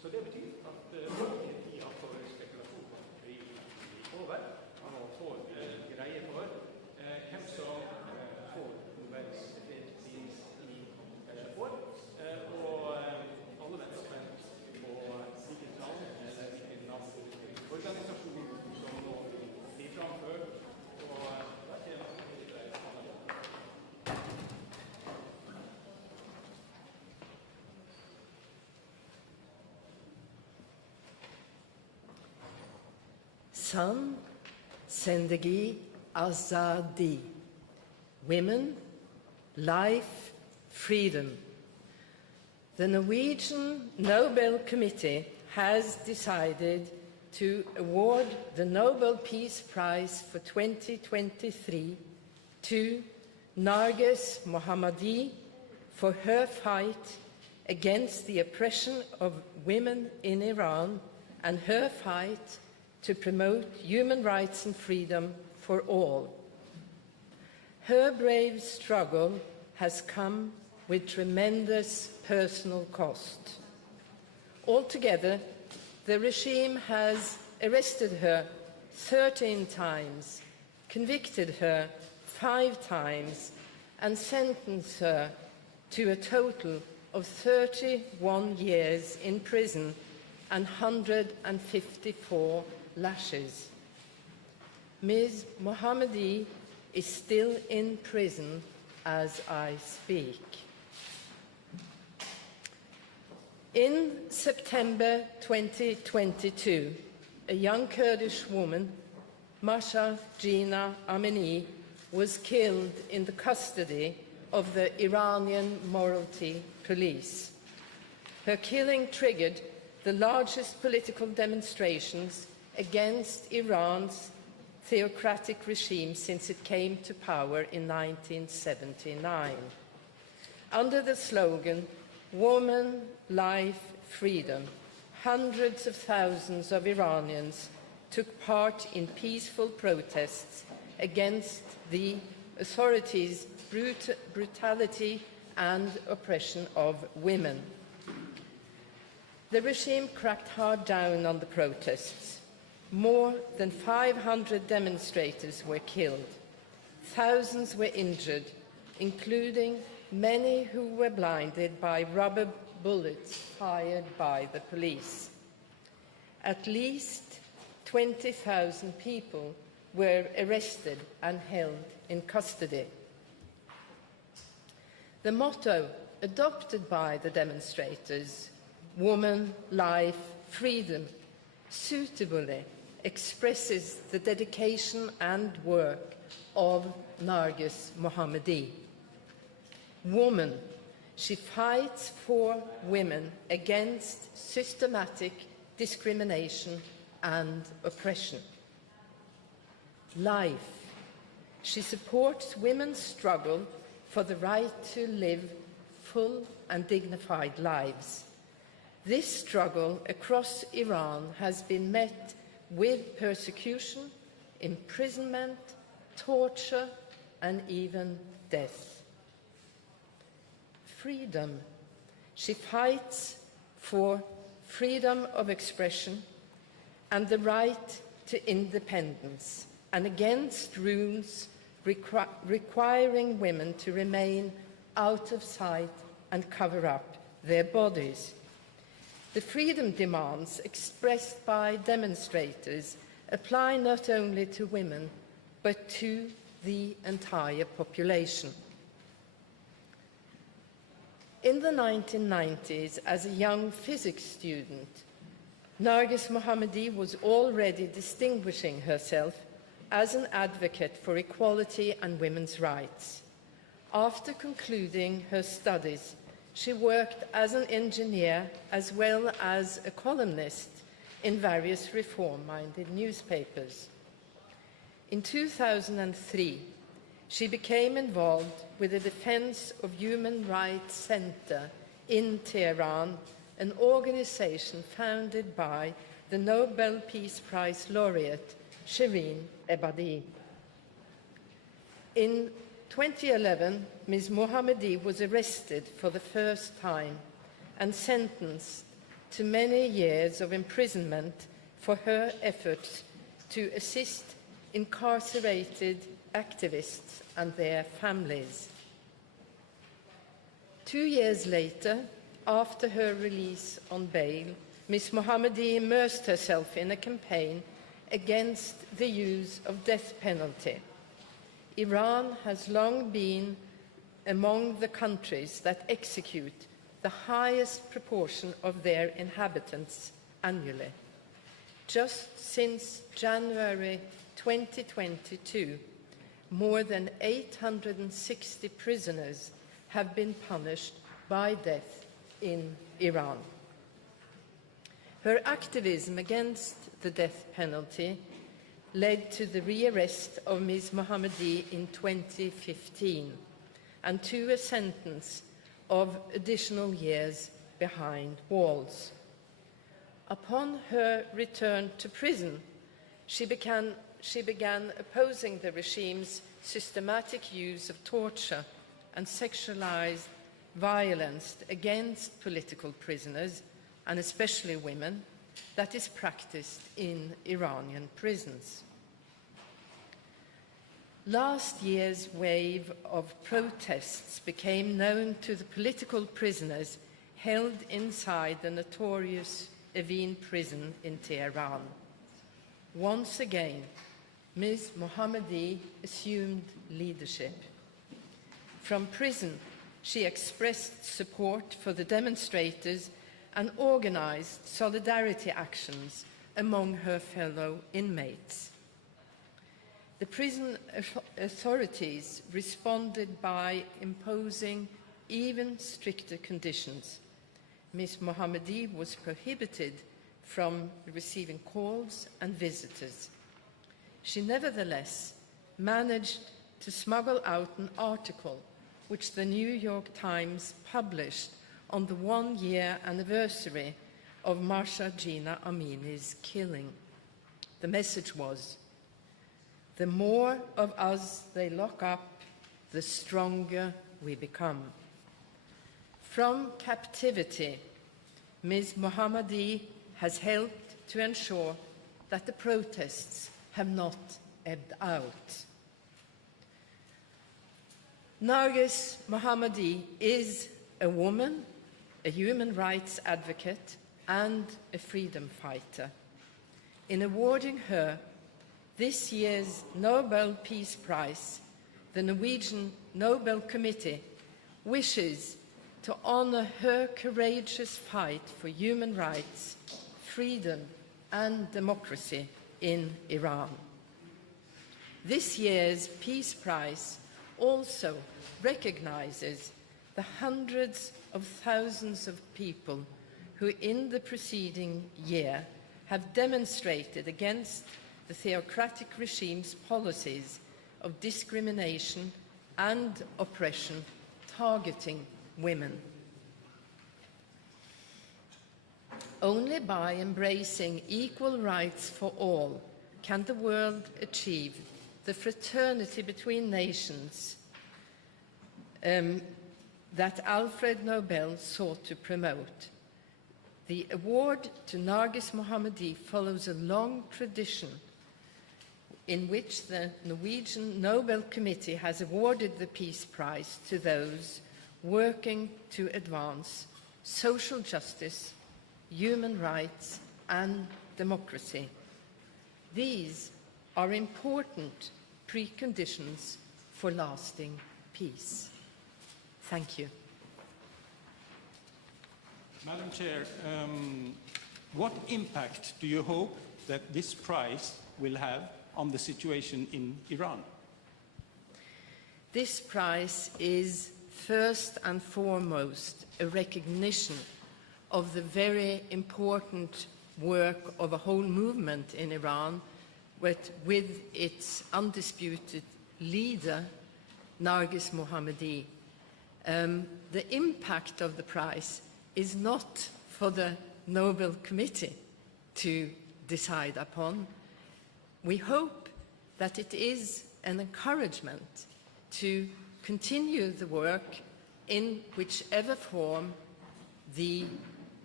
Så det betyr at tida for spekulasjoner blir over. Man må få greie for hvem som får Nobels fredspris i år. Og alle mennesker på hvilket land eller hvilken organisasjon som nå blir framført. Og da kommer San, Zendegi, Azadi. Women, life, freedom. The Norwegian Nobel Committee has decided to award the Nobel Peace Prize for 2023 to Narges Mohammadi for her fight against the oppression of women in Iran and her fight to promote human rights and freedom for all. Her brave struggle has come with tremendous personal cost. Altogether, the regime has arrested her 13 times, convicted her 5 times, and sentenced her to a total of 31 years in prison and 154 lashes. Ms. Mohammadi is still in prison as I speak. In September 2022, a young Kurdish woman, Masha Gina Amini, was killed in the custody of the Iranian morality police. Her killing triggered the largest political demonstrations against Iran's theocratic regime since it came to power in 1979. Under the slogan, "Woman, Life, Freedom," hundreds of thousands of Iranians took part in peaceful protests against the authorities' brutality and oppression of women. The regime cracked hard down on the protests. More than 500 demonstrators were killed. Thousands were injured, including many who were blinded by rubber bullets fired by the police. At least 20,000 people were arrested and held in custody. The motto adopted by the demonstrators, "Woman, Life, Freedom," suitably expresses the dedication and work of Narges Mohammadi. Woman, she fights for women against systematic discrimination and oppression. Life, she supports women's struggle for the right to live full and dignified lives. This struggle across Iran has been met with persecution, imprisonment, torture, and even death. Freedom. She fights for freedom of expression and the right to independence, and against rules requiring women to remain out of sight and cover up their bodies. The freedom demands expressed by demonstrators apply not only to women, but to the entire population. In the 1990s, as a young physics student, Narges Mohammadi was already distinguishing herself as an advocate for equality and women's rights. After concluding her studies, she worked as an engineer as well as a columnist in various reform-minded newspapers. In 2003, she became involved with the Defense of Human Rights Center in Tehran, an organization founded by the Nobel Peace Prize laureate Shirin Ebadi. In 2011, Ms. Mohammadi was arrested for the first time and sentenced to many years of imprisonment for her efforts to assist incarcerated activists and their families. 2 years later, after her release on bail, Ms. Mohammadi immersed herself in a campaign against the use of death penalty. Iran has long been among the countries that execute the highest proportion of their inhabitants annually. Just since January 2022, more than 860 prisoners have been punished by death in Iran. Her activism against the death penalty led to the rearrest of Ms. Mohammadi in 2015 and to a sentence of additional years behind walls. Upon her return to prison, she began opposing the regime's systematic use of torture and sexualized violence against political prisoners, and especially women, that is practiced in Iranian prisons. Last year's wave of protests became known to the political prisoners held inside the notorious Evin prison in Tehran. Once again, Ms. Mohammadi assumed leadership. From prison, she expressed support for the demonstrators and organized solidarity actions among her fellow inmates. The prison authorities responded by imposing even stricter conditions. Ms. Mohammadi was prohibited from receiving calls and visitors. She nevertheless managed to smuggle out an article which the New York Times published on the one-year anniversary of Mahsa Jina Amini's killing. The message was, "The more of us they lock up, the stronger we become." From captivity, Ms. Mohammadi has helped to ensure that the protests have not ebbed out. Narges Mohammadi is a woman, a human rights advocate, and a freedom fighter. In awarding her this year's Nobel Peace Prize, the Norwegian Nobel Committee wishes to honor her courageous fight for human rights, freedom, and democracy in Iran. This year's Peace Prize also recognizes the hundreds of thousands of people who in the preceding year have demonstrated against the theocratic regime's policies of discrimination and oppression targeting women. Only by embracing equal rights for all can the world achieve the fraternity between nations that Alfred Nobel sought to promote. The award to Narges Mohammadi follows a long tradition in which the Norwegian Nobel Committee has awarded the Peace Prize to those working to advance social justice, human rights, and democracy. These are important preconditions for lasting peace. Thank you. Madam Chair, what impact do you hope that this prize will have on the situation in Iran? This prize is first and foremost a recognition of the very important work of a whole movement in Iran with its undisputed leader, Narges Mohammadi. The impact of the prize is not for the Nobel Committee to decide upon. We hope that it is an encouragement to continue the work in whichever form the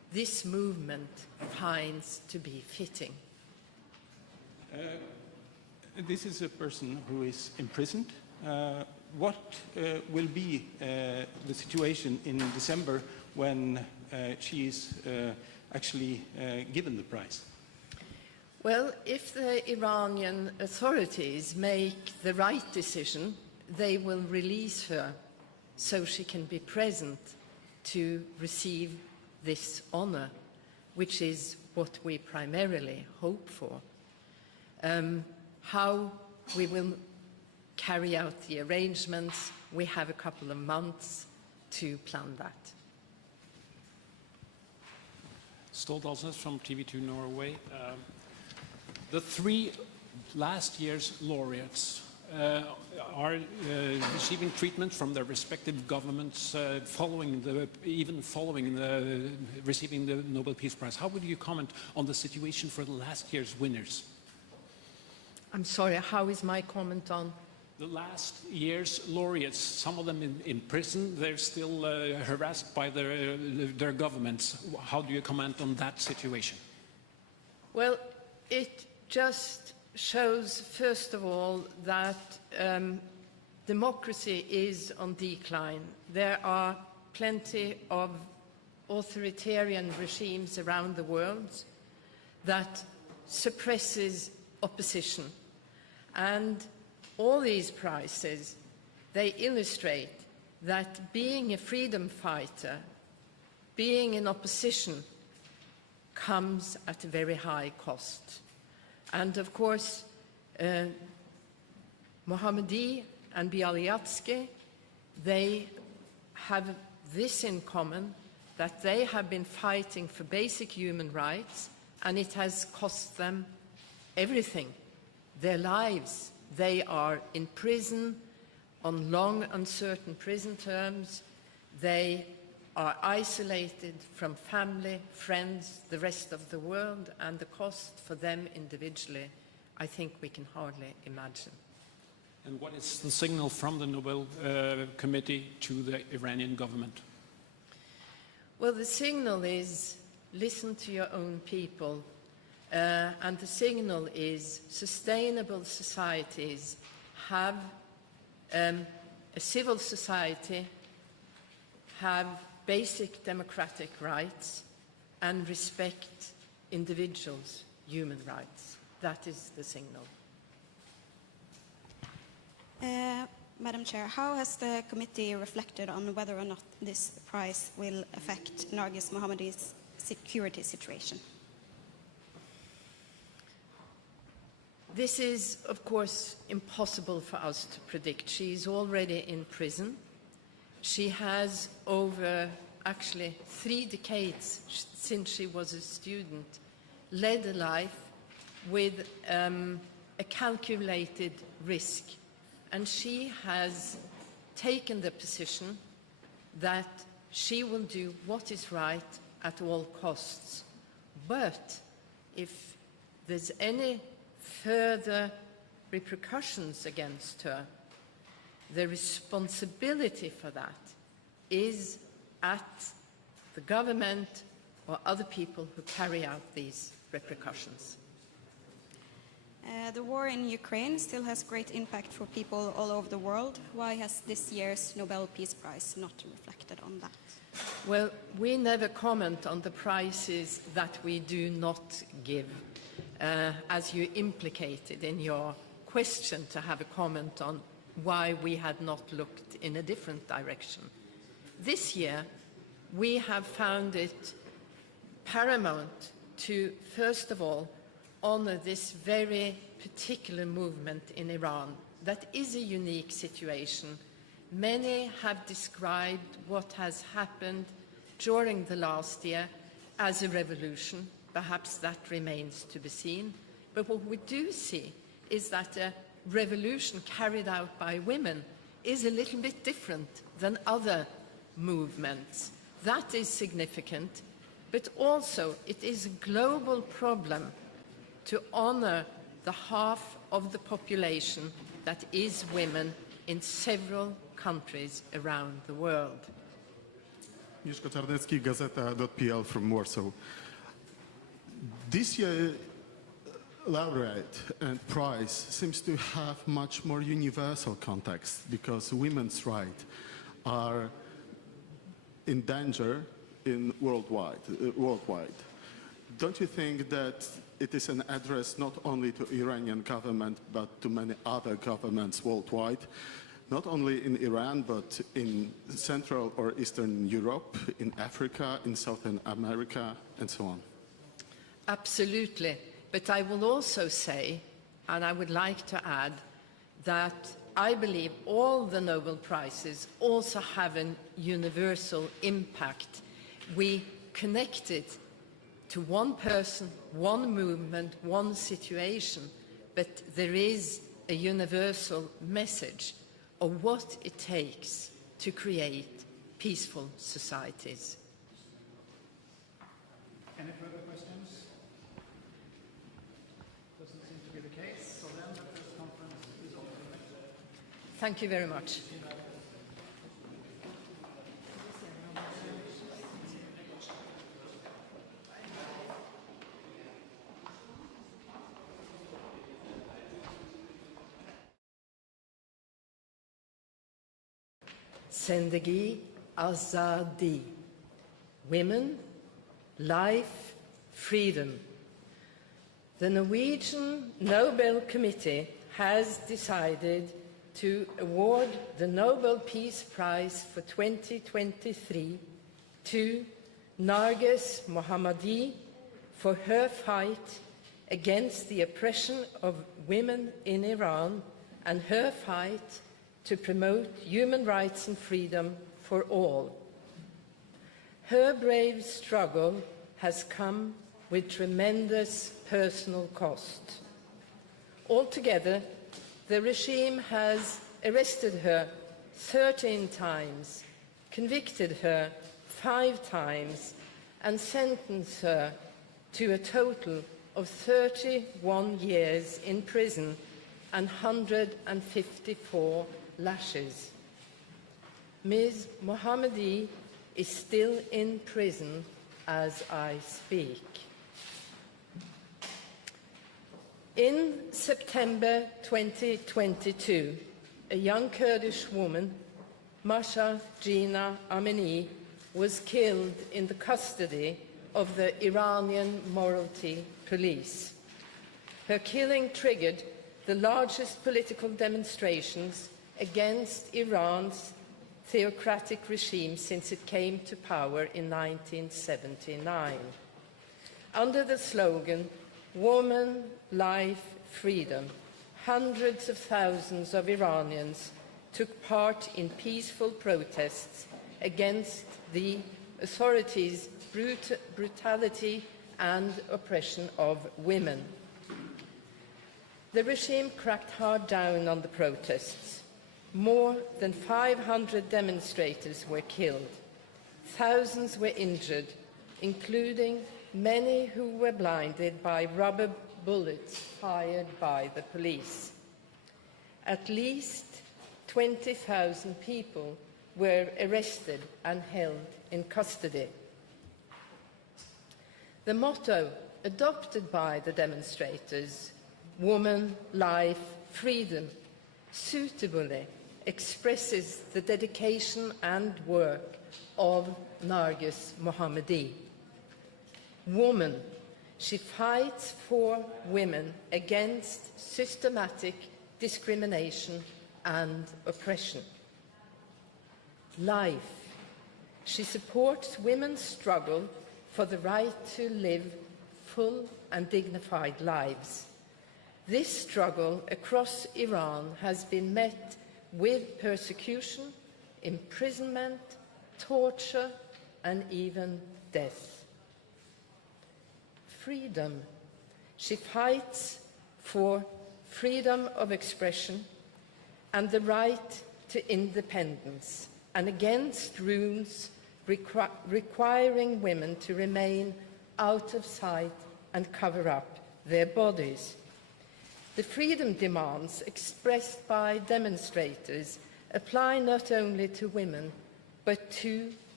this movement finds to be fitting. This is a person who is imprisoned. What will be the situation in December when she is actually given the prize? Well, if the Iranian authorities make the right decision, they will release her so she can be present to receive this honor, which is what we primarily hope for. How we will carry out the arrangements, we have a couple of months to plan that. Stolt Alsnes from TV2 Norway. The three last year's laureates are receiving treatment from their respective governments following receiving the Nobel Peace Prize. How would you comment on the situation for the last year's winners? I'm sorry, how is my comment on? The last year's laureates, some of them in prison, they're still harassed by their governments. How do you comment on that situation? Well, it just shows, first of all, that democracy is on decline. There are plenty of authoritarian regimes around the world that suppresses opposition. And all these prizes, they illustrate that being a freedom fighter, being in opposition, comes at a very high cost. And of course, Mohammadi and Bialyatsky, they have this in common, that they have been fighting for basic human rights, and it has cost them everything, their lives. They are in prison on long, uncertain prison terms. They are isolated from family, friends, the rest of the world, and the cost for them individually, I think we can hardly imagine. And what is the signal from the Nobel Committee to the Iranian government? Well, the signal is listen to your own people. And the signal is sustainable societies have a civil society, have basic democratic rights, and respect individuals' human rights. That is the signal. Madam Chair, how has the committee reflected on whether or not this prize will affect Narges Mohammadi's security situation? This is, of course, impossible for us to predict. She is already in prison. She has, over actually 3 decades since she was a student, led a life with a calculated risk. And she has taken the position that she will do what is right at all costs. But if there's any further repercussions against her, the responsibility for that is at the government or other people who carry out these repercussions. The war in Ukraine still has great impact for people all over the world. Why has this year's Nobel Peace Prize not reflected on that? Well, we never comment on the prizes that we do not give, as you implicated in your question to have a comment on why we had not looked in a different direction. This year, we have found it paramount to, first of all, honor this very particular movement in Iran. That is a unique situation. Many have described what has happened during the last year as a revolution. Perhaps that remains to be seen. But what we do see is that a revolution carried out by women is a little bit different than other movements. That is significant, but also it is a global problem to honor the half of the population that is women in several countries around the world. Mieszko Czarnecki, Gazeta.pl from Warsaw. This year, laureate and prize seems to have much more universal context because women's rights are in danger worldwide. Don't you think that it is an address not only to Iranian government but to many other governments worldwide, not only in Iran but in Central or Eastern Europe, in Africa, in Southern America, and so on? Absolutely. But I will also say, and I would like to add, that I believe all the Nobel Prizes also have a universal impact. We connect it to one person, one movement, one situation, but there is a universal message of what it takes to create peaceful societies. Any further questions? Doesn't seem to be the case, so then the press conference is over. Thank you very much. Zendegi Azadi. Women, life, freedom. The Norwegian Nobel Committee has decided to award the Nobel Peace Prize for 2023 to Narges Mohammadi for her fight against the oppression of women in Iran and her fight to promote human rights and freedom for all. Her brave struggle has come with tremendous personal cost. Altogether, the regime has arrested her 13 times, convicted her 5 times, and sentenced her to a total of 31 years in prison and 154 lashes. Ms. Mohammadi is still in prison as I speak. In September 2022, a young Kurdish woman, Masha Gina Amini, was killed in the custody of the Iranian morality police. Her killing triggered the largest political demonstrations against Iran's theocratic regime since it came to power in 1979. Under the slogan, "Woman, Life, Freedom," hundreds of thousands of Iranians took part in peaceful protests against the authorities' brutality and oppression of women. The regime cracked hard down on the protests. More than 500 demonstrators were killed. Thousands were injured, including many who were blinded by rubber bullets fired by the police. At least 20,000 people were arrested and held in custody. The motto adopted by the demonstrators, "Woman, Life, Freedom," suitably expresses the dedication and work of Narges Mohammadi. Woman, she fights for women against systematic discrimination and oppression. Life, she supports women's struggle for the right to live full and dignified lives. This struggle across Iran has been met with persecution, imprisonment, torture, and even death. Freedom. She fights for freedom of expression and the right to independence, and against rules requiring women to remain out of sight and cover up their bodies. The freedom demands expressed by demonstrators apply not only to women, but to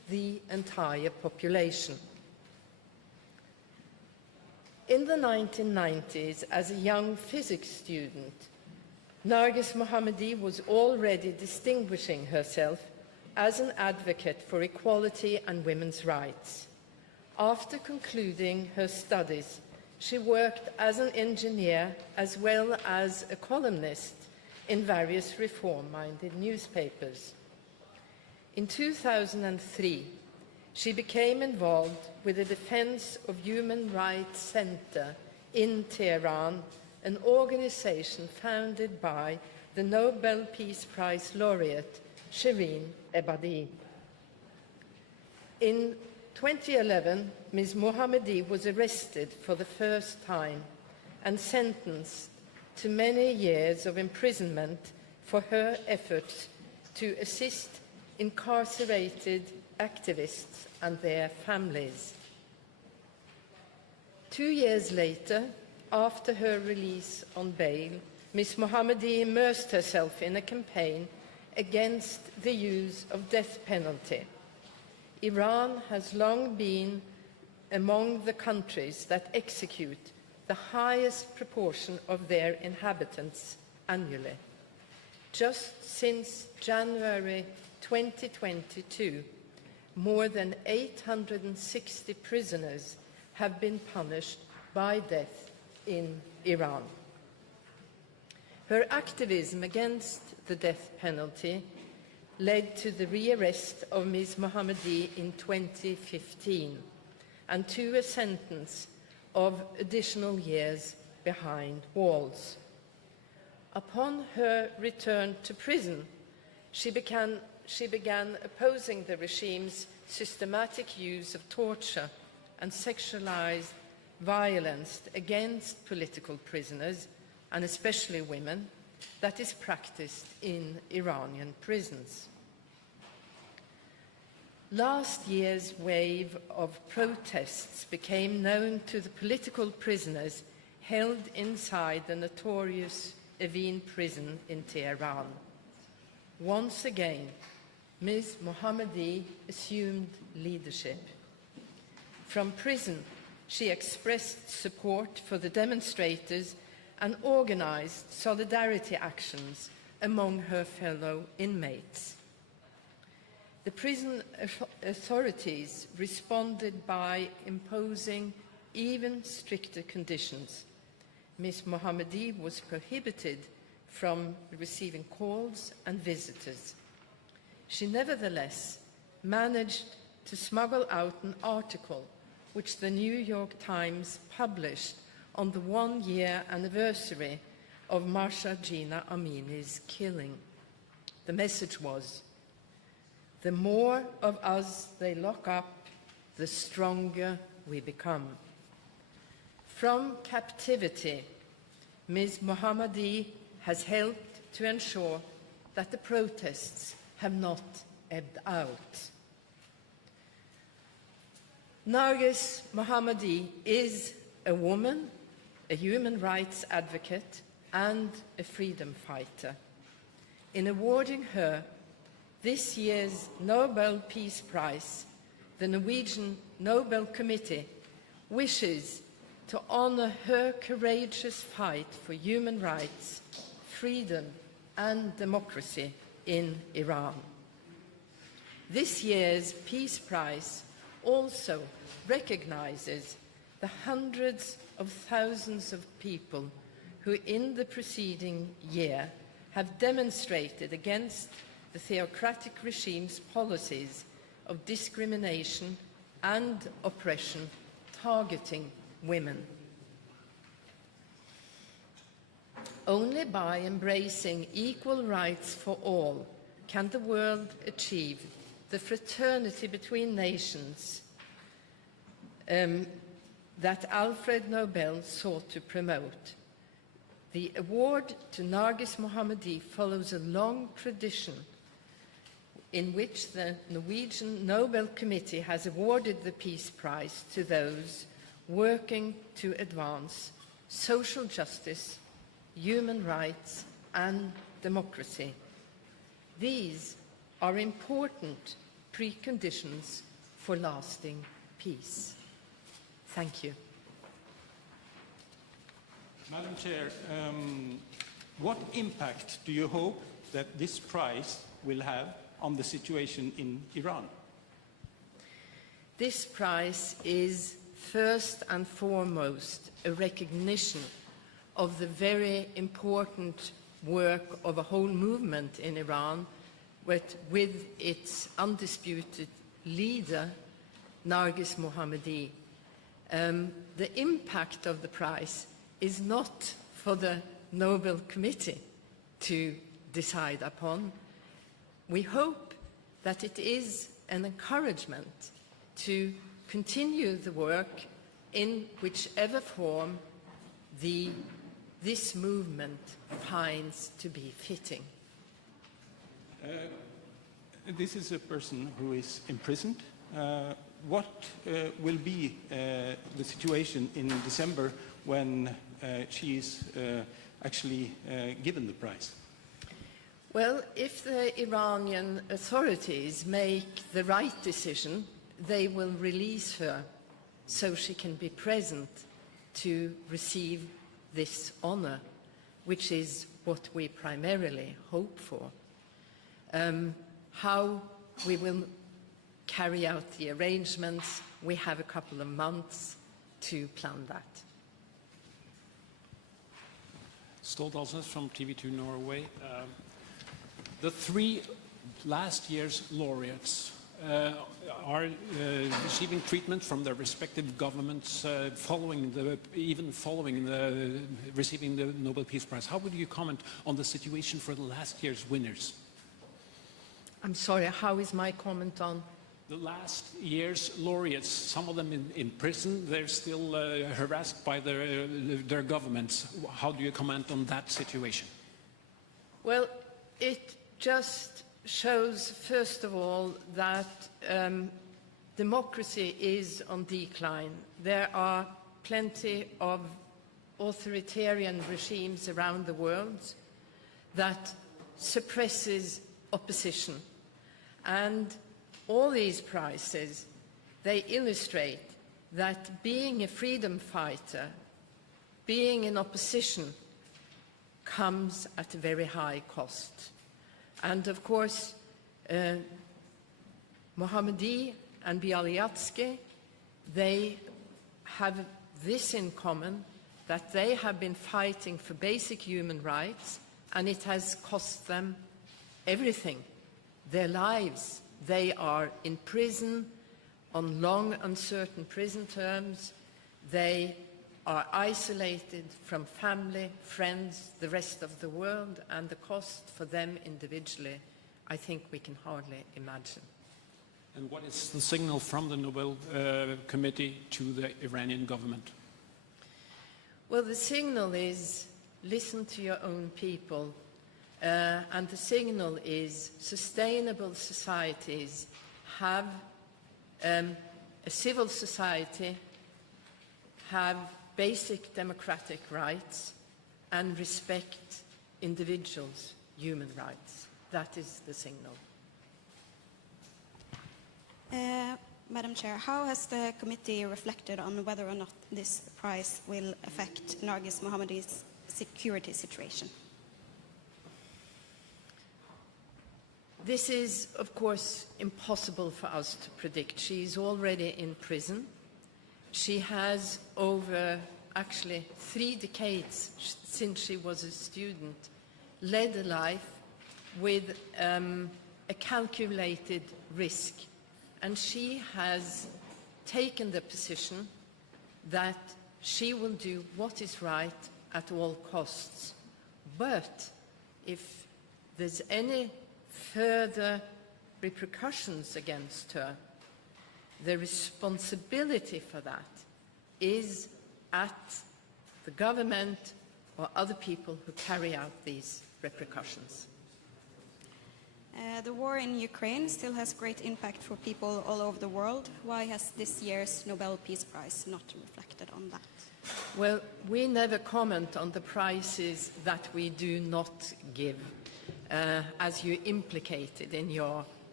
the entire population. In the 1990s, as a young physics student, Narges Mohammadi was already distinguishing herself as an advocate for equality and women's rights. After concluding her studies, she worked as an engineer as well as a columnist in various reform-minded newspapers. In 2003, she became involved with the Defense of Human Rights Center in Tehran, an organization founded by the Nobel Peace Prize laureate Shirin Ebadi. In 2011, Ms. Mohammadi was arrested for the first time and sentenced to many years of imprisonment for her efforts to assist incarcerated activists and their families. 2 years later, after her release on bail, Ms. Mohammadi immersed herself in a campaign against the use of death penalty. Iran has long been among the countries that execute the highest proportion of their inhabitants annually. Just since January 2022, more than 860 prisoners have been punished by death in Iran. Her activism against the death penalty led to the rearrest of Ms. Mohammadi in 2015 and to a sentence of additional years behind walls. Upon her return to prison, she began opposing the regime's systematic use of torture and sexualized violence against political prisoners, and especially women, that is practiced in Iranian prisons. Last year's wave of protests became known to the political prisoners held inside the notorious Evin prison in Tehran. Once again, Ms. Mohammadi assumed leadership. From prison, she expressed support for the demonstrators and organized solidarity actions among her fellow inmates. The prison authorities responded by imposing even stricter conditions. Ms. Mohammadi was prohibited from receiving calls and visitors. She nevertheless managed to smuggle out an article which the New York Times published on the one-year anniversary of Mahsa Jina Amini's killing. The message was, "The more of us they lock up, the stronger we become." From captivity, Ms. Mohammadi has helped to ensure that the protests have not ebbed out. Narges Mohammadi is a woman, a human rights advocate, and a freedom fighter. In awarding her this year's Nobel Peace Prize, the Norwegian Nobel Committee wishes to honor her courageous fight for human rights, freedom, and democracy in Iran. This year's Peace Prize also recognizes the hundreds of thousands of people who in the preceding year have demonstrated against the theocratic regime's policies of discrimination and oppression targeting women. Only by embracing equal rights for all can the world achieve the fraternity between nations that Alfred Nobel sought to promote. The award to Narges Mohammadi follows a long tradition in which the Norwegian Nobel Committee has awarded the Peace Prize to those working to advance social justice, human rights, and democracy. These are important preconditions for lasting peace. Thank you. Madam Chair, what impact do you hope that this prize will have on the situation in Iran? This prize is first and foremost a recognition of the very important work of a whole movement in Iran with its undisputed leader, Narges Mohammadi. The impact of the prize is not for the Nobel Committee to decide upon. We hope that it is an encouragement to continue the work in whichever form this movement finds to be fitting. This is a person who is imprisoned. What will be the situation in December when she is actually given the prize? Well, if the Iranian authorities make the right decision, they will release her so she can be present to receive this honor, which is what we primarily hope for. How we will carry out the arrangements, we have a couple of months to plan that. Ståle from TV2 Norway. The three last year's laureates are receiving treatment from their respective governments following receiving the Nobel Peace Prize. How would you comment on the situation for the last year's winners? I'm sorry, how is my comment on? The last year's laureates, some of them in prison, they're still harassed by their governments. How do you comment on that situation? Well, it just shows, first of all, that democracy is on decline. There are plenty of authoritarian regimes around the world that suppresses opposition. And all these prizes, they illustrate that being a freedom fighter, being in opposition, comes at a very high cost. And of course, Mohammadi and Bialyatsky, they have this in common, that they have been fighting for basic human rights, and it has cost them everything, their lives. They are in prison on long, uncertain prison terms. They are isolated from family, friends, the rest of the world, and the cost for them individually, I think we can hardly imagine. And what is the signal from the Nobel Committee to the Iranian government? Well, the signal is listen to your own people. And the signal is sustainable societies have a civil society, have basic democratic rights, and respect individuals' human rights. That is the signal. Madam Chair, how has the committee reflected on whether or not this prize will affect Narges Mohammadi's security situation? This is, of course, impossible for us to predict. She is already in prison. She has, over actually 3 decades since she was a student, led a life with a calculated risk. And she has taken the position that she will do what is right at all costs. But if there's any further repercussions against her, the responsibility for that is at the government or other people who carry out these repercussions. The war in Ukraine still has great impact for people all over the world. Why has this year's Nobel Peace Prize not reflected on that? Well, we never comment on the prizes that we do not give, as you implicated in your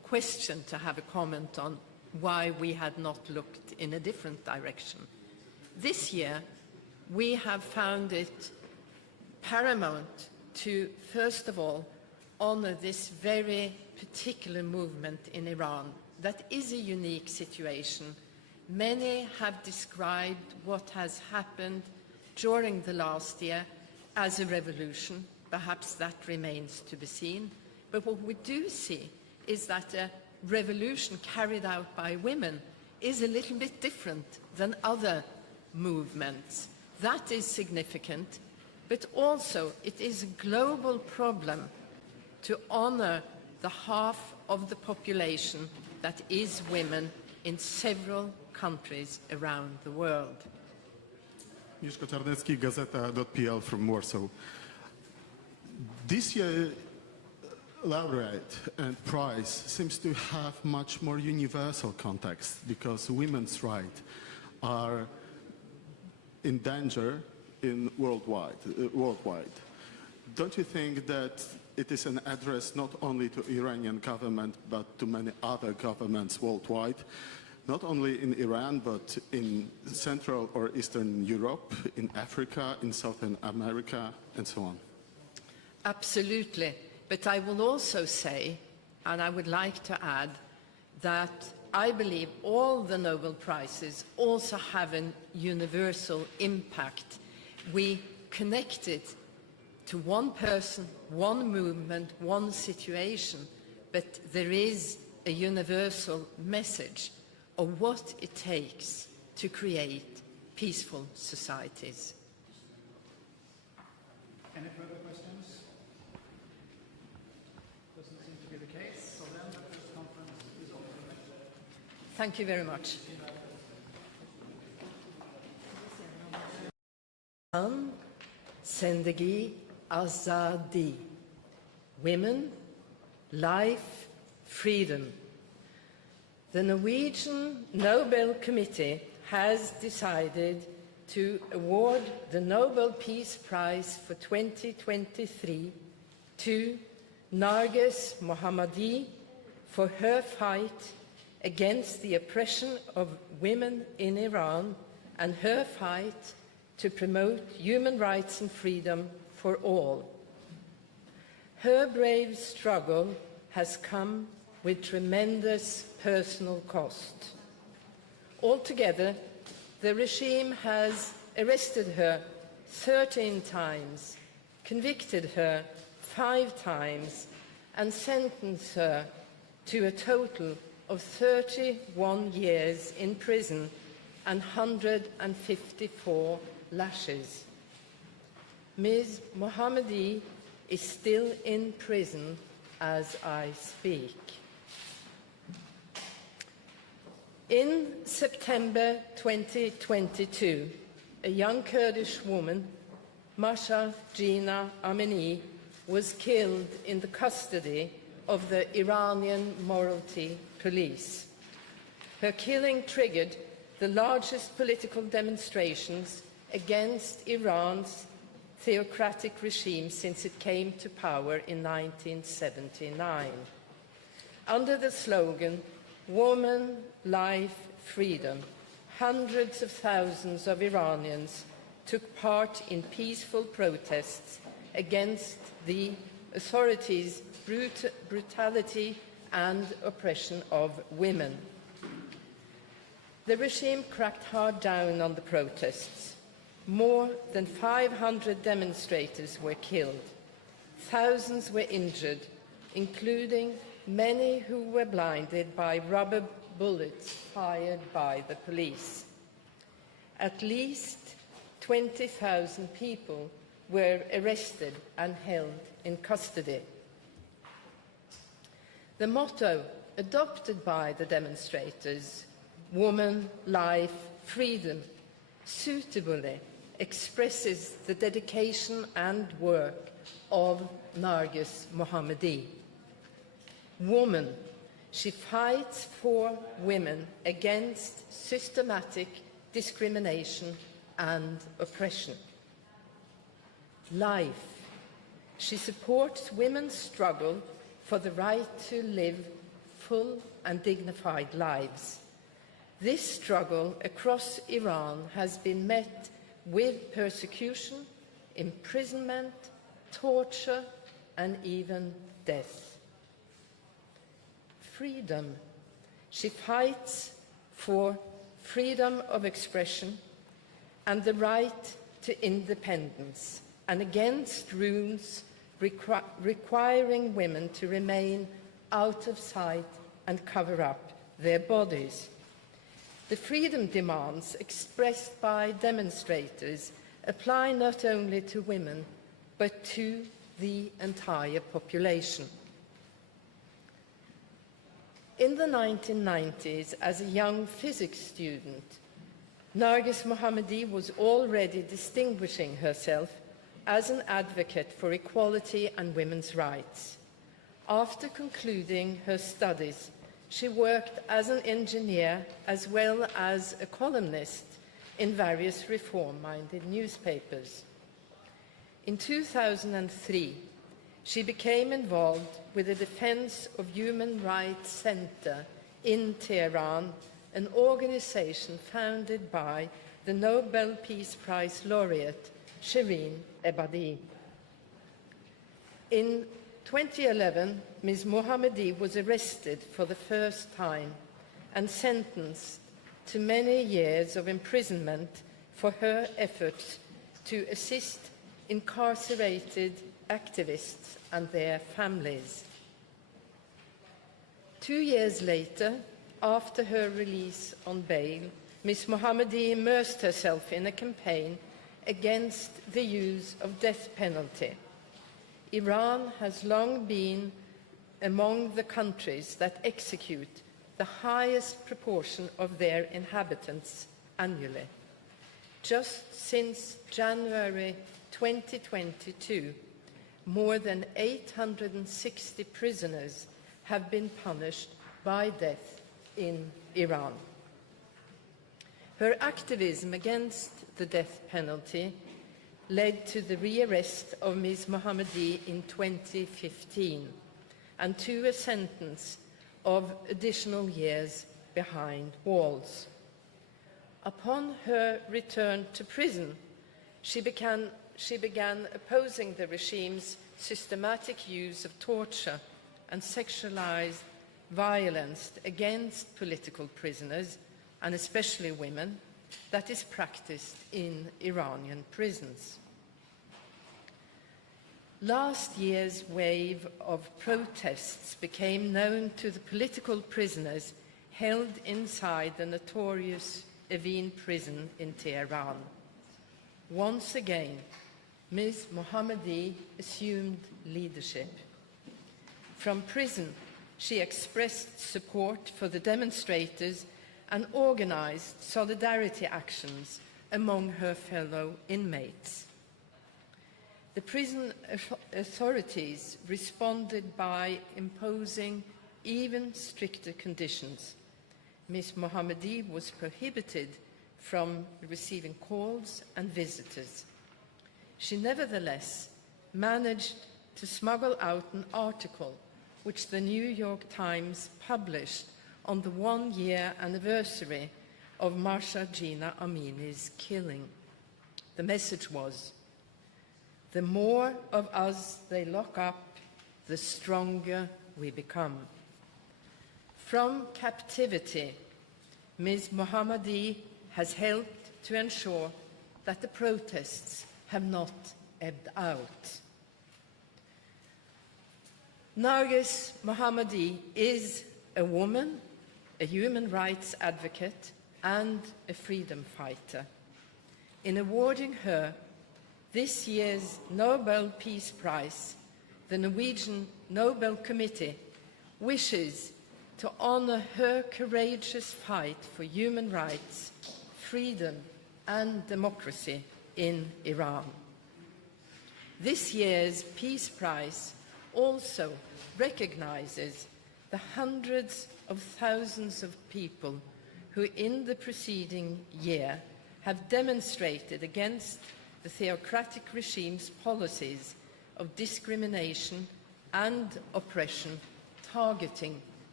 question to have a comment on why we had not looked in a different direction. This year, we have found it paramount to, first of all, honor this very particular movement in Iran. That is a unique situation. Many have described what has happened during the last year as a revolution. Perhaps that remains to be seen. But what we do see is that a revolution carried out by women is a little bit different than other movements. That is significant, but also it is a global problem to honor the half of the population that is women in several countries around the world. Mieszko Czarnecki, Gazeta.pl from Warsaw. This year, laureate and prize seems to have much more universal context because women's rights are in danger in worldwide. Don't you think that it is an address not only to Iranian government but to many other governments worldwide, not only in Iran but in Central or Eastern Europe, in Africa, in Southern America, and so on? Absolutely. But I will also say, and I would like to add, that I believe all the Nobel Prizes also have a universal impact. We connect it to one person, one movement, one situation, but there is a universal message of what it takes to create peaceful societies. Any further questions? Doesn't seem to be the case. So then the press conference is over. Thank you very much. Zendagi Azadi. Women, life, freedom. The Norwegian Nobel Committee has decided to award the Nobel Peace Prize for 2023 to Narges Mohammadi for her fight against the oppression of women in Iran and her fight to promote human rights and freedom for all. Her brave struggle has come with tremendous personal cost. Altogether, the regime has arrested her 13 times, convicted her 5 times, and sentenced her to a total of 31 years in prison and 154 lashes. Ms. Mohammadi is still in prison as I speak. In September 2022, a young Kurdish woman, Masha Gina Amini, was killed in the custody of the Iranian morality police. Her killing triggered the largest political demonstrations against Iran's theocratic regime since it came to power in 1979. Under the slogan, "Woman, Life, Freedom," hundreds of thousands of Iranians took part in peaceful protests against the authorities' brutality and oppression of women. The regime cracked hard down on the protests. More than 500 demonstrators were killed. Thousands were injured, including many who were blinded by rubber bullets fired by the police. At least 20,000 people were arrested and held in custody. The motto adopted by the demonstrators, "Woman, Life, Freedom," suitably expresses the dedication and work of Narges Mohammadi. Woman, she fights for women against systematic discrimination and oppression. Life, she supports women's struggle for the right to live full and dignified lives. This struggle across Iran has been met with persecution, imprisonment, torture, and even death. Freedom. She fights for freedom of expression and the right to independence, and against rules requiring women to remain out of sight and cover up their bodies. The freedom demands expressed by demonstrators apply not only to women, but to the entire population. In the 1990s, as a young physics student, Narges Mohammadi was already distinguishing herself as an advocate for equality and women's rights. After concluding her studies, she worked as an engineer as well as a columnist in various reform-minded newspapers. In 2003, she became involved with the Defense of Human Rights Center in Tehran, an organization founded by the Nobel Peace Prize laureate Shirin Ebadi. In 2011, Ms. Mohammadi was arrested for the first time and sentenced to many years of imprisonment for her efforts to assist incarcerated activists and their families. 2 years later, after her release on bail, Ms. Mohammadi immersed herself in a campaign against the use of death penalty. Iran has long been among the countries that execute the highest proportion of their inhabitants annually. Just since January 2022, more than 860 prisoners have been punished by death in Iran. Her activism against the death penalty led to the rearrest of Ms. Mohammadi in 2015 and to a sentence of additional years behind walls. Upon her return to prison, she began opposing the regime's systematic use of torture and sexualized violence against political prisoners, and especially women, that is practiced in Iranian prisons. Last year's wave of protests became known to the political prisoners held inside the notorious Evin prison in Tehran. Once again, Ms. Mohammadi assumed leadership. From prison, she expressed support for the demonstrators and organized solidarity actions among her fellow inmates. The prison authorities responded by imposing even stricter conditions. Ms. Mohammadi was prohibited from receiving calls and visitors. She nevertheless managed to smuggle out an article which the New York Times published on the one-year anniversary of Mahsa Jina Amini's killing. The message was, "The more of us they lock up, the stronger we become." From captivity, Ms. Mohammadi has helped to ensure that the protests have not ebbed out. Narges Mohammadi is a woman, a human rights advocate, and a freedom fighter. In awarding her this year's Nobel Peace Prize, the Norwegian Nobel Committee wishes to honor her courageous fight for human rights, freedom, and democracy in Iran. This year's Peace Prize also recognizes the hundreds of thousands of people who in the preceding year have demonstrated against the theocratic regime's policies of discrimination and oppression targeting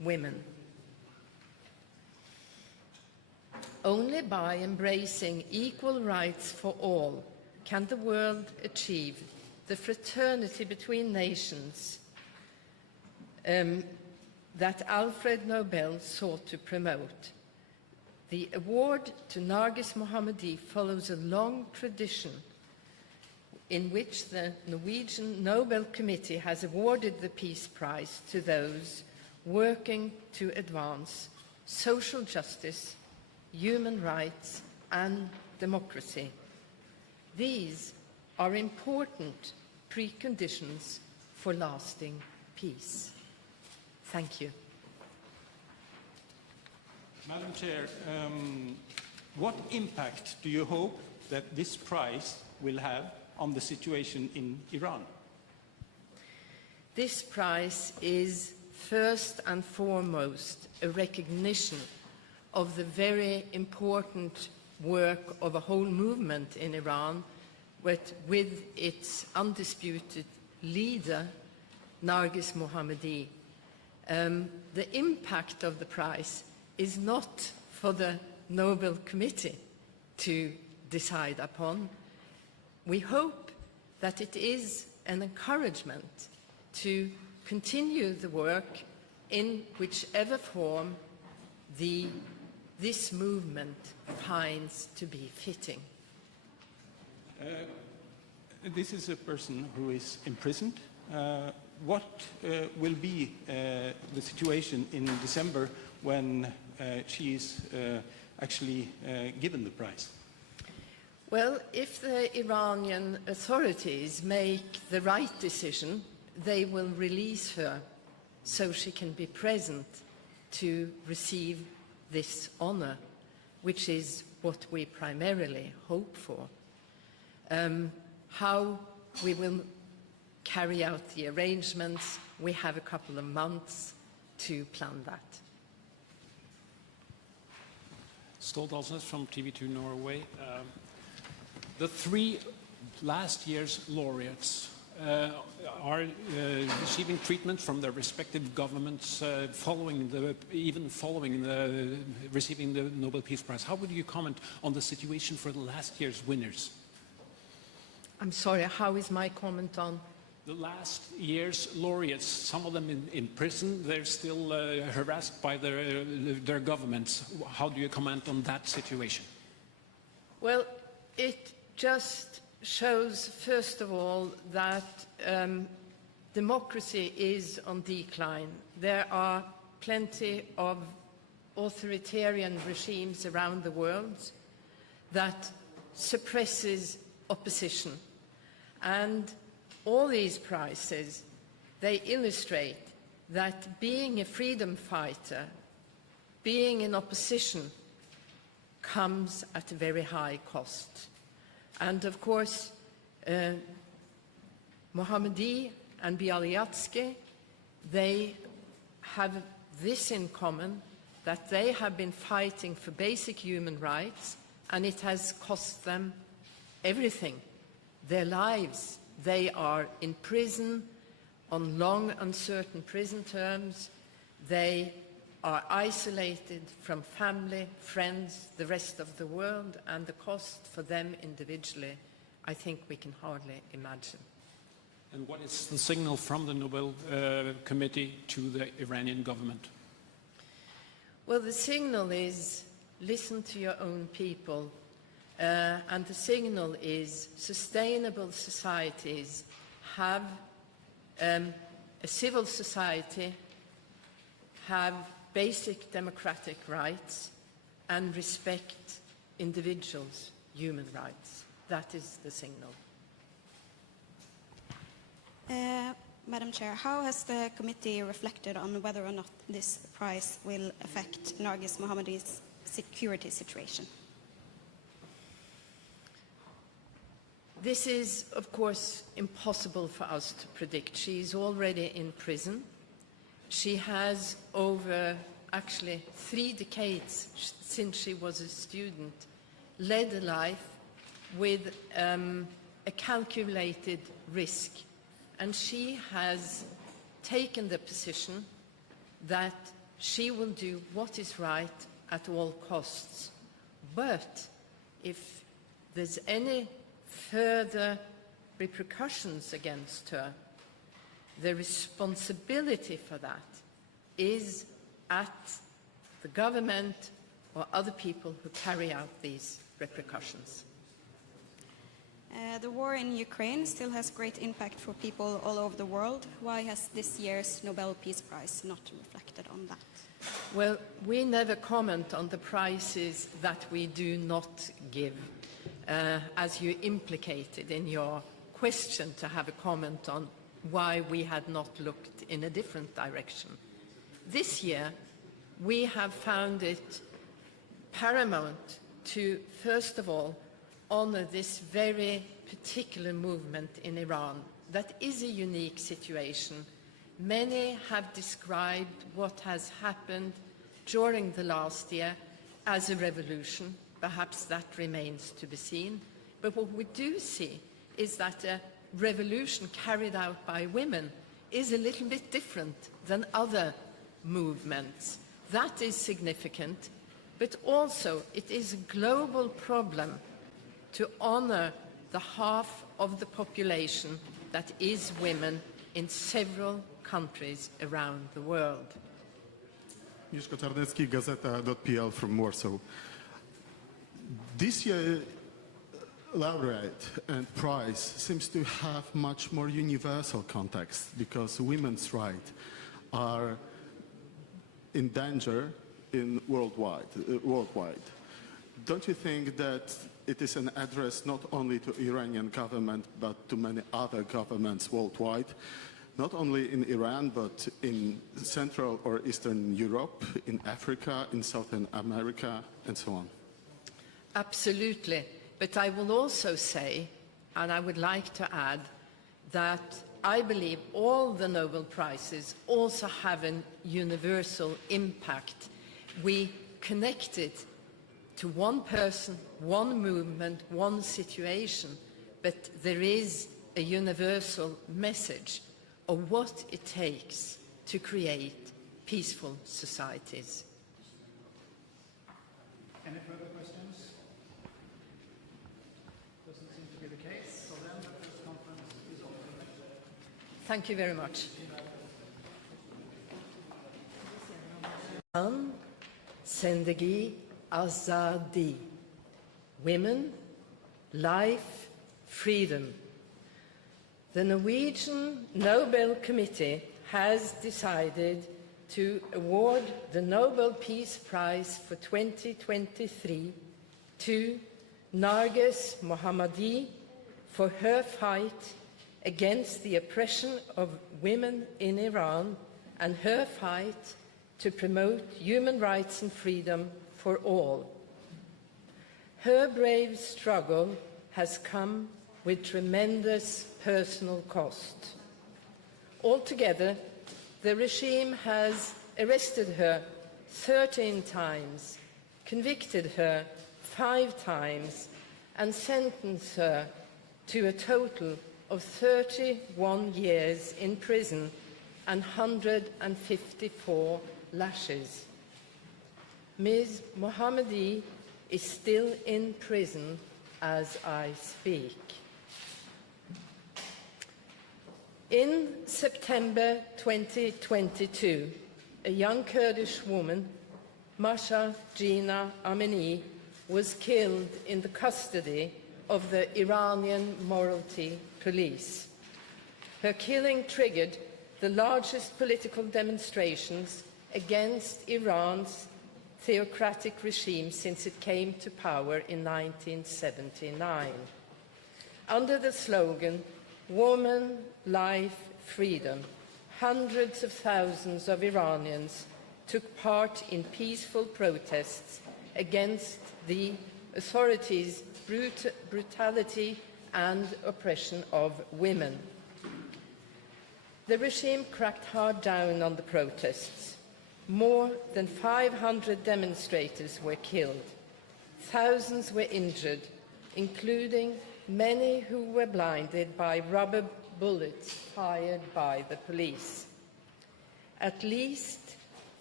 women. Only by embracing equal rights for all can the world achieve the fraternity between nations that Alfred Nobel sought to promote. The award to Narges Mohammadi follows a long tradition in which the Norwegian Nobel Committee has awarded the Peace Prize to those working to advance social justice, human rights, and democracy. These are important preconditions for lasting peace. Thank you. Madam Chair, what impact do you hope that this prize will have on the situation in Iran? This prize is first and foremost a recognition of the very important work of a whole movement in Iran with its undisputed leader, Narges Mohammadi. The impact of the prize is not for the Nobel Committee to decide upon. We hope that it is an encouragement to continue the work in whichever form this movement finds to be fitting. This is a person who is imprisoned. What will be the situation in December when she is actually given the prize? Well, if the Iranian authorities make the right decision, they will release her so she can be present to receive this honor, which is what we primarily hope for. How we will carry out the arrangements, we have a couple of months to plan that. Stolt Alsnes from TV2 Norway. The three last year's laureates are receiving treatment from their respective governments following receiving the Nobel Peace Prize. How would you comment on the situation for the last year's winners? I'm sorry, how is my comment on? The last year's laureates, some of them in prison, they're still harassed by their governments. How do you comment on that situation? Well, it just shows, first of all, that democracy is on decline. There are plenty of authoritarian regimes around the world that suppresses opposition. And all these prizes, they illustrate that being a freedom fighter, being in opposition, comes at a very high cost. And of course, Mohammadi and Bialyatsky, they have this in common, that they have been fighting for basic human rights, and it has cost them everything, their lives. They are in prison on long, uncertain prison terms. They are isolated from family, friends, the rest of the world, and the cost for them individually, I think we can hardly imagine. And what is the signal from the Nobel Committee to the Iranian government? Well, the signal is listen to your own people. And the signal is sustainable societies have a civil society, have basic democratic rights, and respect individuals' human rights. That is the signal. Madam Chair, how has the committee reflected on whether or not this prize will affect Narges Mohammadi's security situation? This is, of course, impossible for us to predict. She is already in prison. She has, over actually 3 decades since she was a student, led a life with a calculated risk. And she has taken the position that she will do what is right at all costs. But if there's any further repercussions against her, the responsibility for that is at the government or other people who carry out these repercussions. The war in Ukraine still has great impact for people all over the world. Why has this year's Nobel Peace Prize not reflected on that? Well, we never comment on the prizes that we do not give, as you implicated in your question to have a comment on why we had not looked in a different direction. This year, we have found it paramount to, first of all, honor this very particular movement in Iran. That is a unique situation. Many have described what has happened during the last year as a revolution. Perhaps that remains to be seen. But what we do see is that a revolution carried out by women is a little bit different than other movements. That is significant, but also it is a global problem to honor the half of the population that is women in several countries around the world. Mieszko Czarnecki, Gazeta.pl from Warsaw. This year, laureate and prize seems to have much more universal context because women's rights are in danger worldwide. Don't you think that it is an address not only to Iranian government but to many other governments worldwide, not only in Iran but in Central or Eastern Europe, in Africa, in Southern America, and so on? Absolutely. But I will also say, and I would like to add, that I believe all the Nobel Prizes also have a universal impact. We connect it to one person, one movement, one situation, but there is a universal message of what it takes to create peaceful societies. Any further questions? Doesn't seem to be the case. So then the press conference is over. Thank you very much. Zendagi Azadi. Women, life, freedom. The Norwegian Nobel Committee has decided to award the Nobel Peace Prize for 2023 to Narges Mohammadi for her fight against the oppression of women in Iran and her fight to promote human rights and freedom for all. Her brave struggle has come with tremendous personal cost. Altogether, the regime has arrested her 13 times, convicted her 5 times, and sentenced her to a total of 31 years in prison and 154 lashes. Ms. Mohammadi is still in prison as I speak. In September 2022, a young Kurdish woman, Masha Gina Amini, was killed in the custody of the Iranian morality police. Her killing triggered the largest political demonstrations against Iran's theocratic regime since it came to power in 1979. Under the slogan, "Woman, Life, Freedom," hundreds of thousands of Iranians took part in peaceful protests against the authorities' brutality and oppression of women. The regime cracked hard down on the protests. More than 500 demonstrators were killed. Thousands were injured, including many who were blinded by rubber bullets fired by the police. At least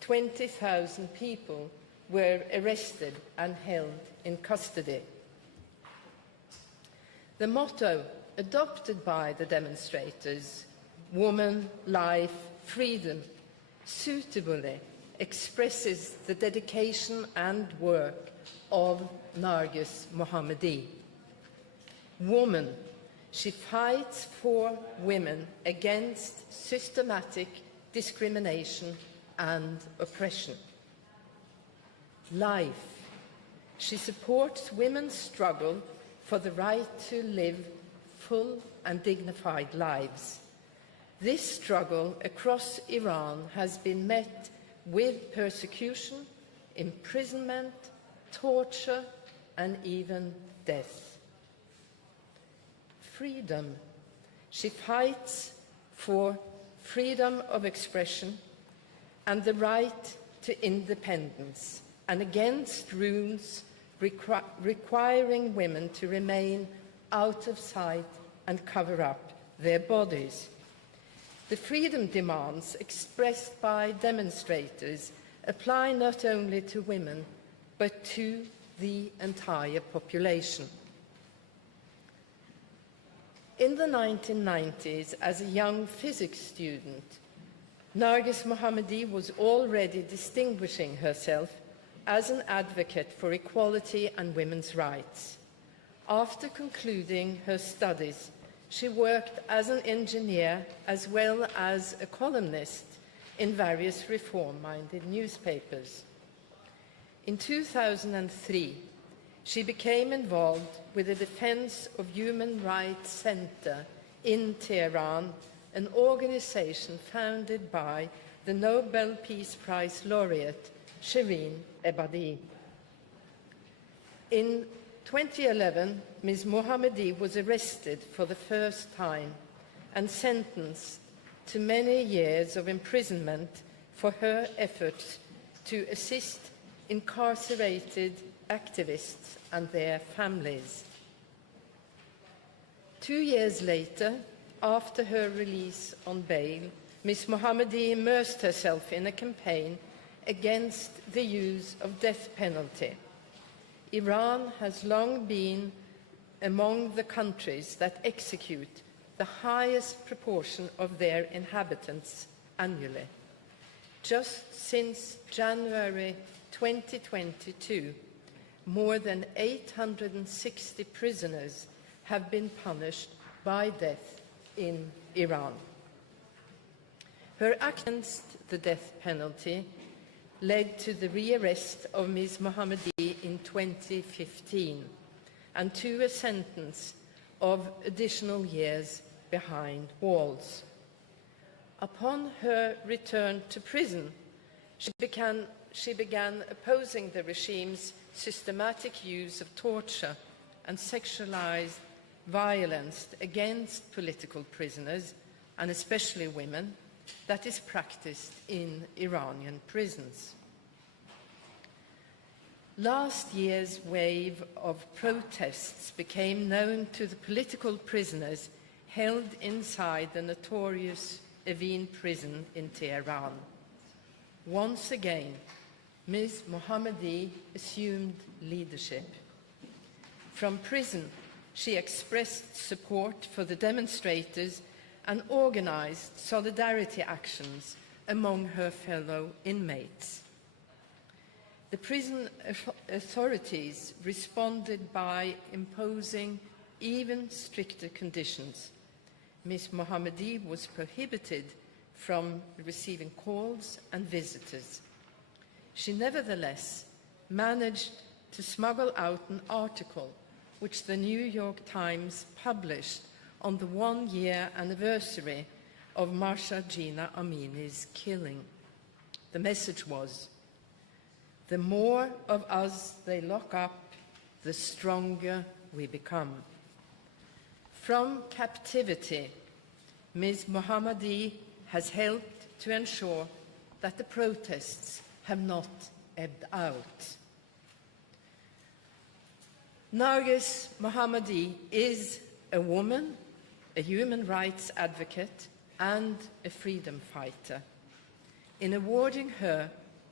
20,000 people were arrested and held in custody. The motto adopted by the demonstrators, "Woman, Life, Freedom," suitably expresses the dedication and work of Narges Mohammadi. Woman, she fights for women against systematic discrimination and oppression. Life, she supports women's struggle for the right to live full and dignified lives. This struggle across Iran has been met with persecution, imprisonment, torture, and even death. Freedom, she fights for freedom of expression and the right to independence, and against rules requiring women to remain out of sight and cover up their bodies. The freedom demands expressed by demonstrators apply not only to women, but to the entire population. In the 1990s, as a young physics student, Narges Mohammadi was already distinguishing herself as an advocate for equality and women's rights. After concluding her studies, she worked as an engineer as well as a columnist in various reform-minded newspapers. In 2003, she became involved with the Defense of Human Rights Center in Tehran, an organization founded by the Nobel Peace Prize laureate Shirin Ebadi. In 2011, Ms. Mohammadi was arrested for the first time and sentenced to many years of imprisonment for her efforts to assist incarcerated activists and their families. 2 years later, after her release on bail, Ms. Mohammadi immersed herself in a campaign against the use of death penalty. Iran has long been among the countries that execute the highest proportion of their inhabitants annually. Just since January 2022, more than 860 prisoners have been punished by death in Iran. Her act against the death penalty led to the rearrest of Ms. Mohammadi in 2015 and to a sentence of additional years behind walls. Upon her return to prison, she began opposing the regime's systematic use of torture and sexualized violence against political prisoners, and especially women, that is practiced in Iranian prisons. Last year's wave of protests became known to the political prisoners held inside the notorious Evin prison in Tehran. Once again, Ms. Mohammadi assumed leadership. From prison, she expressed support for the demonstrators and organized solidarity actions among her fellow inmates. The prison authorities responded by imposing even stricter conditions. Ms. Mohammadi was prohibited from receiving calls and visitors. She nevertheless managed to smuggle out an article which the New York Times published on the one-year anniversary of Mahsa Jina Amini's killing. The message was, "The more of us they lock up, the stronger we become." From captivity, Ms. Mohammadi has helped to ensure that the protests have not ebbed out. Narges Mohammadi is a woman, a human rights advocate, and a freedom fighter. In awarding her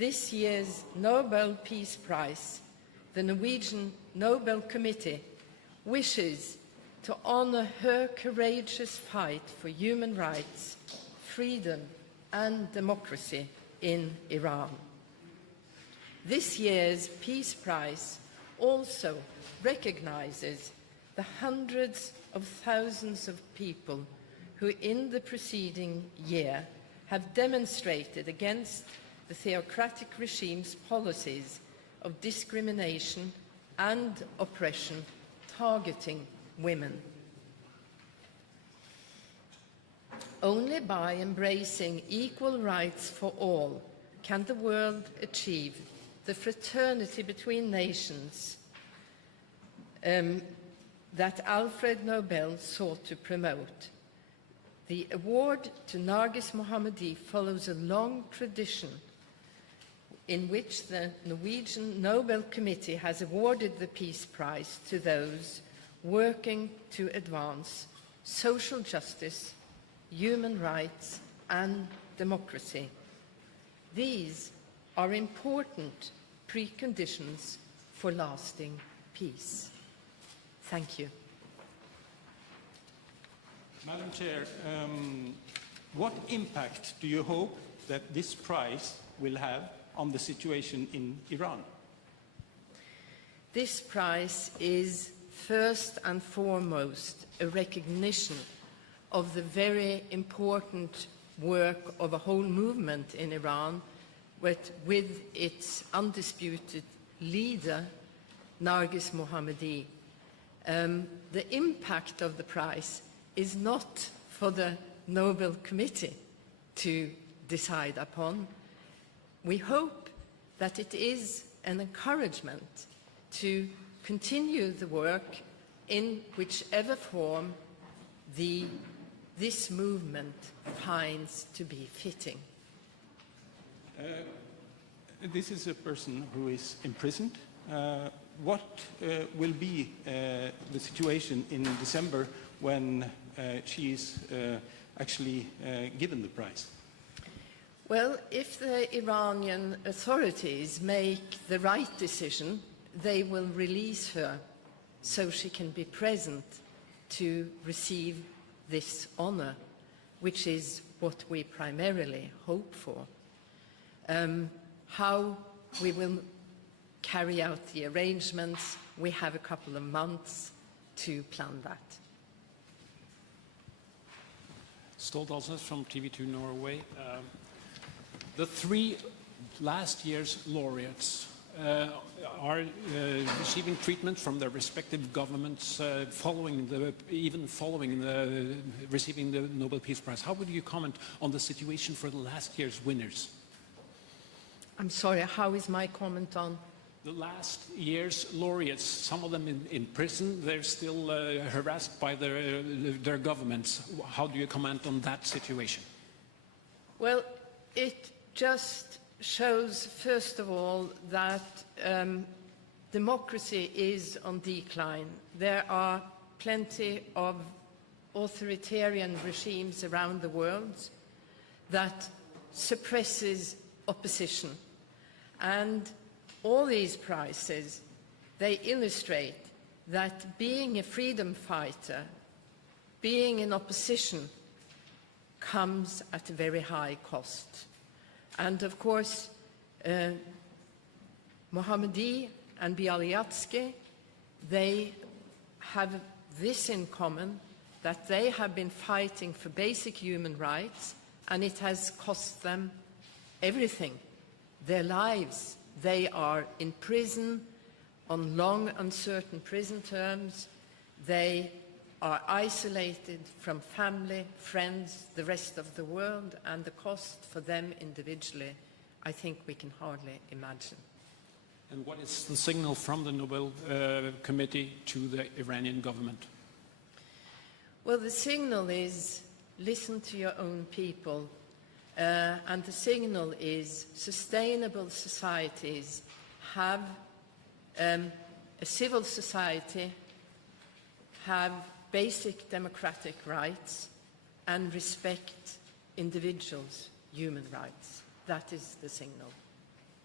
this year's Nobel Peace Prize, the Norwegian Nobel Committee wishes to honor her courageous fight for human rights, freedom and democracy in Iran. This year's Peace Prize also recognizes the hundreds of thousands of people who in the preceding year have demonstrated against the theocratic regime's policies of discrimination and oppression targeting women. Only by embracing equal rights for all can the world achieve the fraternity between nations that Alfred Nobel sought to promote. The award to Narges Mohammadi follows a long tradition in which the Norwegian Nobel Committee has awarded the Peace Prize to those working to advance social justice, human rights and democracy. These are important preconditions for lasting peace. Thank you. Madam Chair, what impact do you hope that this prize will have on the situation in Iran? This prize is first and foremost a recognition of the very important work of a whole movement in Iran with its undisputed leader, Narges Mohammadi. The impact of the prize is not for the Nobel Committee to decide upon. We hope that it is an encouragement to continue the work in whichever form this movement finds to be fitting. This is a person who is imprisoned. What will be the situation in December when she is actually given the prize? Well, if the Iranian authorities make the right decision, they will release her so she can be present to receive this honor, which is what we primarily hope for. How we will carry out the arrangements, we have a couple of months to plan that. Stolt Alsnes from TV2 Norway. The three last year's laureates are receiving treatment from their respective governments following receiving the Nobel Peace Prize. How would you comment on the situation for the last year's winners? I'm sorry, how is my comment on? The last year's laureates, some of them in prison, they're still harassed by their governments. How do you comment on that situation? Well, it just shows, first of all, that democracy is on decline. There are plenty of authoritarian regimes around the world that suppresses opposition. And all these prizes, they illustrate that being a freedom fighter, being in opposition, comes at a very high cost. And of course, Mohammadi and Bialyatsky, they have this in common, that they have been fighting for basic human rights, and it has cost them everything, their lives. They are in prison on long, uncertain prison terms. They are isolated from family, friends, the rest of the world, and the cost for them individually, I think we can hardly imagine. And what is the signal from the Nobel Committee to the Iranian government? Well, the signal is listen to your own people. And the signal is sustainable societies have a civil society, have basic democratic rights, and respect individuals' human rights. That is the signal.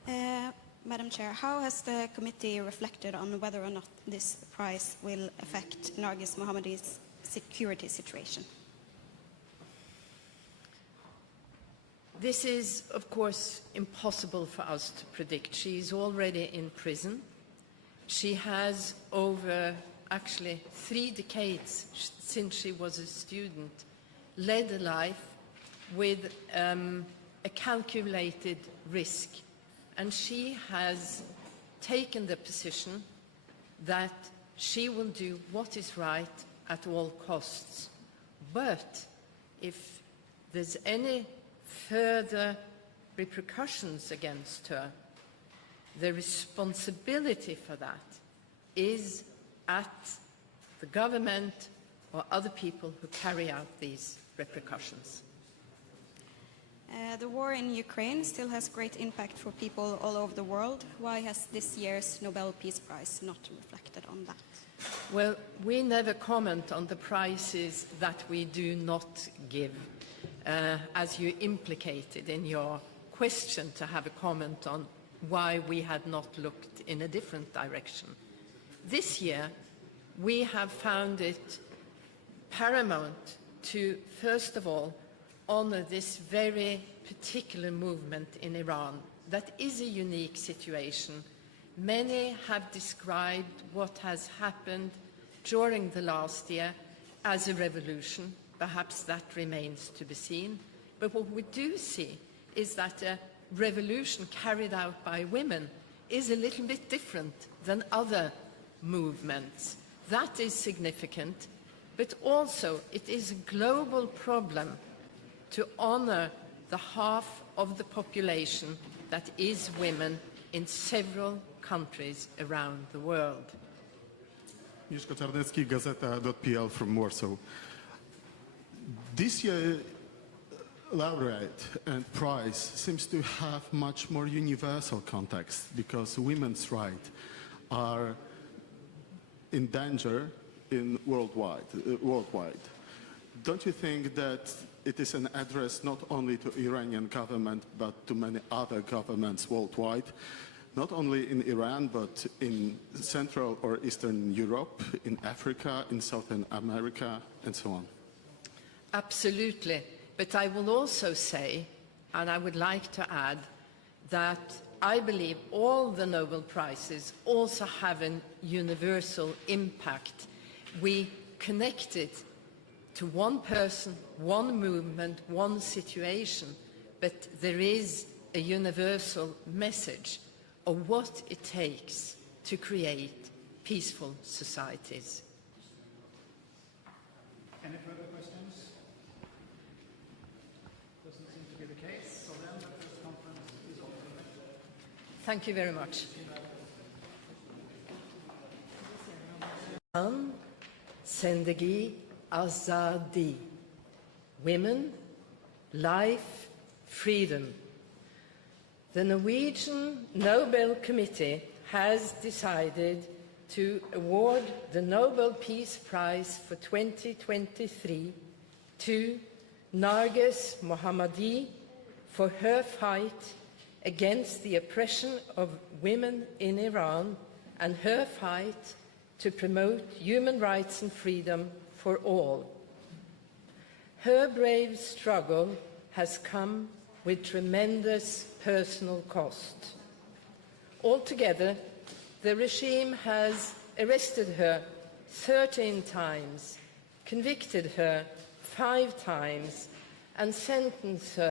Madam Chair, how has the committee reflected on whether or not this prize will affect Narges Mohammadi's security situation? This is, of course, impossible for us to predict. She is already in prison. She has, over actually 3 decades since she was a student, led a life with a calculated risk. And she has taken the position that she will do what is right at all costs. But if there's any further repercussions against her, the responsibility for that is at the government or other people who carry out these repercussions. The war in Ukraine still has great impact for people all over the world. Why has this year's Nobel Peace Prize not reflected on that? Well, we never comment on the prizes that we do not give, as you implicated in your question to have a comment on why we had not looked in a different direction. This year, we have found it paramount to, first of all, honor this very particular movement in Iran. That is a unique situation. Many have described what has happened during the last year as a revolution. Perhaps that remains to be seen. But what we do see is that a revolution carried out by women is a little bit different than other movements. That is significant, but also it is a global problem to honor the half of the population that is women in several countries around the world. Mieszko Czarnecki, Gazeta.pl from Warsaw. This year, laureate and prize seems to have much more universal context because women's rights are in danger worldwide. Don't you think that it is an address not only to Iranian government but to many other governments worldwide, not only in Iran but in Central or Eastern Europe, in Africa, in Southern America, and so on? Absolutely. But I will also say, and I would like to add, that I believe all the Nobel Prizes also have a universal impact. We connect it to one person, one movement, one situation, but there is a universal message of what it takes to create peaceful societies. Any further questions? Doesn't seem to be the case. So then the press conference is over. Thank you very much. Zendegi Azadi. Women, life, freedom. The Norwegian Nobel Committee has decided to award the Nobel Peace Prize for 2023 to Narges Mohammadi for her fight against the oppression of women in Iran and her fight to promote human rights and freedom for all. Her brave struggle has come with tremendous personal cost. Altogether, the regime has arrested her 13 times, convicted her 5 times, and sentenced her